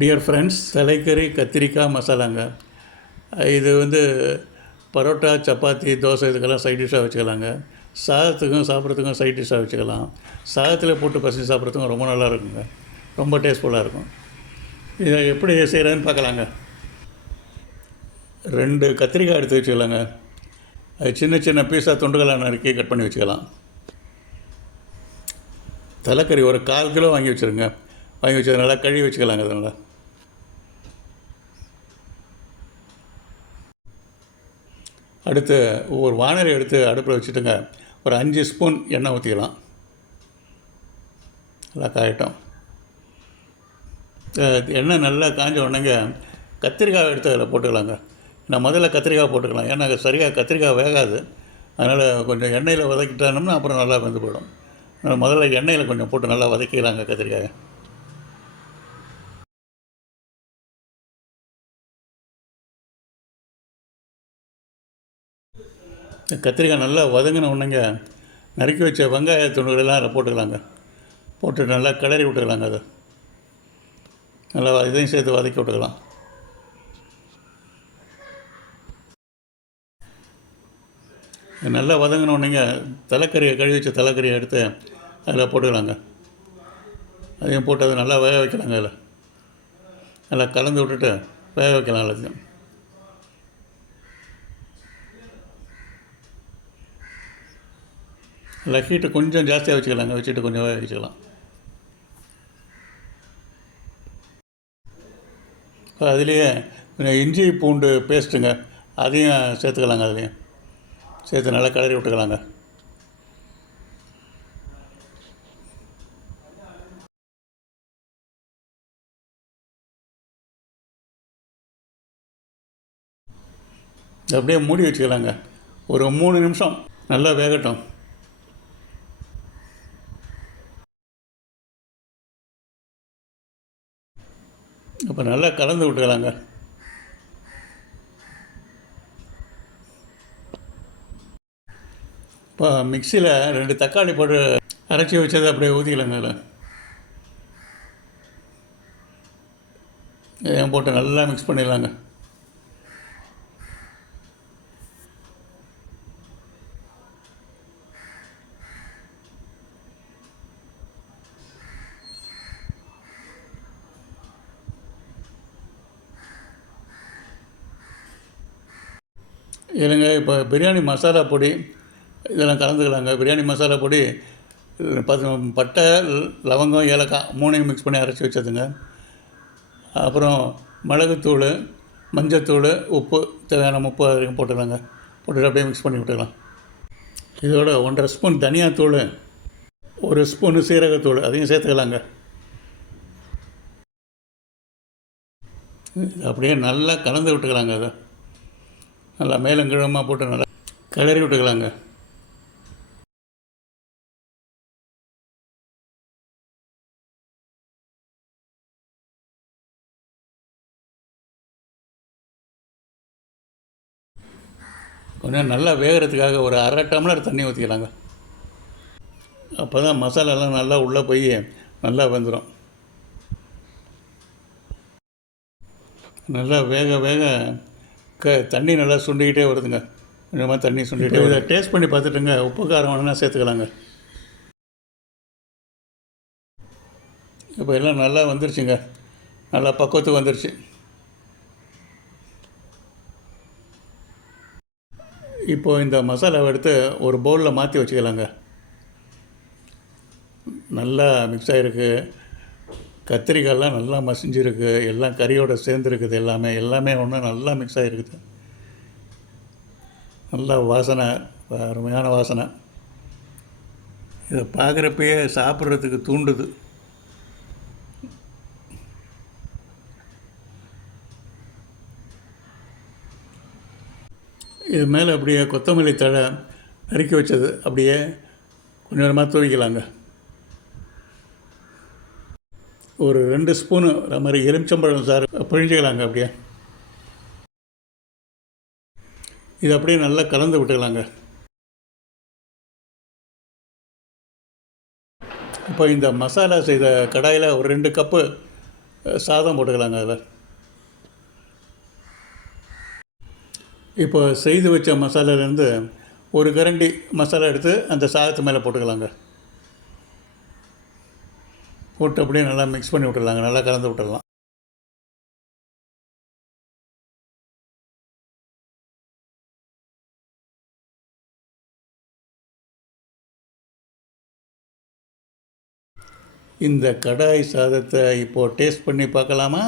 Dear friends, தலைக்கறி கத்திரிக்காய் மசாலாங்க. இது பரோட்டா, சப்பாத்தி, தோசை இதுக்கெல்லாம் சைட் டிஷ்ஷாக வச்சுக்கலாங்க. சாதத்துக்கும் சாப்பிட்றதுக்கும் சைட் டிஷ்ஷாக வச்சுக்கலாம். சாதத்தில் போட்டு பசங்க சாப்பிட்றதுக்கும் ரொம்ப நல்லா இருக்குங்க. ரொம்ப டேஸ்ட்ஃபுல்லாக இருக்கும். இதை எப்படி செய்கிறதுன்னு பார்க்கலாங்க. 2 கத்திரிக்காய் எடுத்து வச்சுக்கலாங்க. அது சின்ன சின்ன பீஸாக துண்டுகளாக நறுக்கி கட் பண்ணி வச்சுக்கலாம். தலைக்கறி ஒரு 1/4 கிலோ வாங்கி வச்சுருங்க. வாங்கி வச்சது நல்லா கழுவி வச்சுக்கலாங்க. அதனால் அடுத்து ஒரு வானலை எடுத்து அடுப்பில் வச்சுட்டுங்க, ஒரு 5 ஸ்பூன் எண்ணெய் ஊற்றிக்கலாம். நல்லா காயட்டும். எண்ணெய் நல்லா காஞ்ச உடனேங்க கத்திரிக்காய் எடுத்து அதில் போட்டுக்கலாங்க. நான் முதல்ல கத்திரிக்காய் போட்டுக்கலாம், ஏன்னா சரியாக கத்திரிக்காய் வேகாது. அதனால் கொஞ்சம் எண்ணெயில் வதக்கிட்டோம்னா அப்புறம் நல்லா வெந்து போயிடும். முதல்ல எண்ணெயில் கொஞ்சம் போட்டு நல்லா வதக்கிக்கலாங்க கத்திரிக்காயை. கத்திரிக்காய் நல்லா வதங்கின உடனேங்க நறுக்கி வச்ச வெங்காய துண்டுகளெல்லாம் அதில் போட்டுக்கலாங்க. போட்டு நல்லா கிளறி விட்டுக்கலாங்க. அதை நல்லா இதையும் சேர்த்து வதக்கி விட்டுக்கலாம். நல்லா வதங்கின உடனேங்க தலைக்கறியை கழுவி வச்ச தலைக்கறியை எடுத்து அதில் போட்டுக்கலாங்க. அதையும் போட்டு அதை நல்லா வேக வைக்கலாங்க. அதில் நல்லா கலந்து விட்டுட்டு வேக வைக்கலாம் எல்லாத்தையும். நல்லா ஹீட்டு கொஞ்சம் ஜாஸ்தியாக வச்சுக்கலாங்க. வச்சுட்டு கொஞ்சம் வேக வச்சுக்கலாம். அதுலேயே கொஞ்சம் இஞ்சி பூண்டு பேஸ்ட்டுங்க, அதையும் சேர்த்துக்கலாங்க. அதுலேயும் சேர்த்து நல்லா கிளறி விட்டுக்கலாங்க. அப்படியே மூடி வச்சுக்கலாங்க. ஒரு 3 நிமிஷம் நல்லா வேகட்டும். இப்போ நல்லா கலந்து விட்டுக்கலாங்க. இப்போ மிக்சியில் 2 தக்காளி போட்டு அரைச்சி வச்சதை அப்படியே ஊற்றிக்கலாங்க. அதில் இதையும் போட்டு நல்லா மிக்ஸ் பண்ணிடலாங்க. இல்லைங்க, இப்போ பிரியாணி மசாலா பொடி இதெல்லாம் கலந்துக்கலாங்க. பிரியாணி மசாலா பொடி பட்டை, லவங்கம், ஏலக்காய் 3ஐயும் மிக்ஸ் பண்ணி அரைச்சி வச்சதுங்க. அப்புறம் மிளகுத்தூள், மஞ்சத்தூள், உப்பு, தேவையான உப்பு வரைக்கும் போட்டுக்கலாங்க. போட்டுட்டு அப்படியே மிக்ஸ் பண்ணி விட்டுக்கலாம். இதோட 1.5 ஸ்பூன் தனியாத்தூள், 1 ஸ்பூனு சீரகத்தூள் அதையும் சேர்த்துக்கலாங்க. அப்படியே நல்லா கலந்து விட்டுக்கலாங்க. அதை நல்லா மேலும் கீழமாக போட்டு நல்லா கிளறி விட்டுக்கலாங்க. கொஞ்சம் நல்லா வேகிறதுக்காக ஒரு 1/2 டம்ளர் தண்ணி ஊற்றிக்கலாங்க. அப்போ தான் மசாலாலாம் நல்லா உள்ளே போய் நல்லா வெந்துடும். நல்லா வேக வேக தண்ணி நல்லா சுண்டிக்கிட்டே வருதுங்க. கொஞ்சமாக தண்ணி சுண்டிக்கிட்டே. இதை டேஸ்ட் பண்ணி பார்த்துட்டுங்க, உப்பு காரம் வேணுன்னா சேர்த்துக்கலாங்க. இப்போ எல்லாம் நல்லா வந்துருச்சுங்க. நல்லா பக்குவத்துக்கு வந்துருச்சு. இப்போது இந்த மசாலாவை எடுத்து ஒரு பவுலில் மாற்றி வச்சுக்கலாங்க. நல்லா மிக்ஸ் ஆகிருக்கு. கத்திரிக்காயெல்லாம் நல்லா மசிஞ்சிருக்கு. எல்லாம் கறியோடு சேர்ந்துருக்குது. எல்லாமே ஒன்று நல்லா மிக்ஸ் ஆகிருக்குது. நல்லா வாசனை, அருமையான வாசனை. இதை பார்க்குறப்பயே சாப்பிட்றதுக்கு தூண்டுது. இது மேலே அப்படியே கொத்தமல்லி தழை நறுக்கி வச்சது அப்படியே கொஞ்சம் கொஞ்சமாக தூவிக்கலாங்க. ஒரு 2 ஸ்பூனு அது மாதிரி எலுமிச்சம்பழம் சாறு பிழிஞ்சிக்கலாங்க. அப்படியே இது அப்படியே நல்லா கலந்து விட்டுக்கலாங்க. இப்போ இந்த மசாலா செய்த கடாயில் ஒரு 2 கப்பு சாதம் போட்டுக்கலாங்க அதில். இப்போ செய்து வச்ச மசாலாலேருந்து ஒரு கரண்டி மசாலா எடுத்து அந்த சாதத்து மேலே போட்டுக்கலாங்க. போட்டு அப்படியே நல்லா மிக்ஸ் பண்ணி விட்டுடலாங்க, நல்லா கலந்து விட்டுடலாம். இந்த கடாய் சாதத்தை இப்போது டேஸ்ட் பண்ணி பார்க்கலாமா?